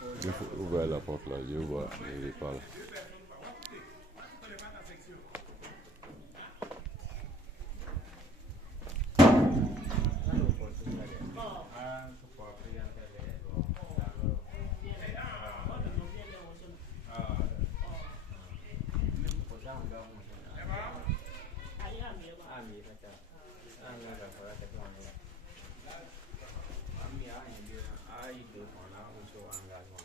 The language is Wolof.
Il faut ouvrir la porte là, je vois, il est pas là.